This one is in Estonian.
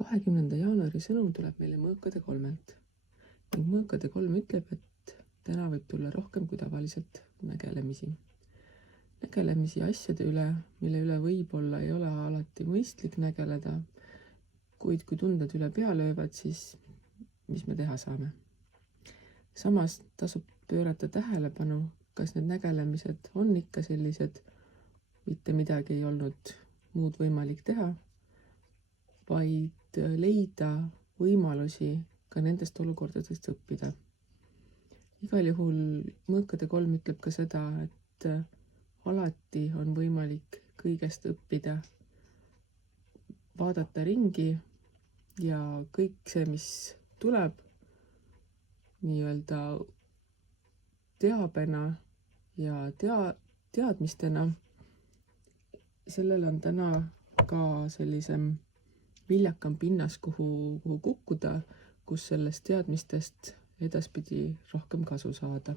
20. jaanuari sõnum tuleb meile mõõkade kolmelt ning mõõkade kolm ütleb, et täna võib tulla rohkem kui tavaliselt nägelemisi. Nägelemisi asjade üle, mille üle võib-olla ei ole alati mõistlik nägeleda, kuid kui tunded üle pea löövad, siis mis me teha saame? Samas tasub pöörata tähelepanu, kas need nägelemised on ikka sellised, mitte midagi ei olnud muud võimalik teha, vaid leida võimalusi ka nendest olukordadest õppida. Igal juhul mõõkade kolm ütleb ka seda, et alati on võimalik kõigest õppida, vaadata ringi ja kõik see, mis tuleb nii-öelda teabena ja teadmistena, sellel on täna ka sellisem viljakam pinnas, kuhu kukkuda, kus sellest teadmistest edaspidi rohkem kasu saada.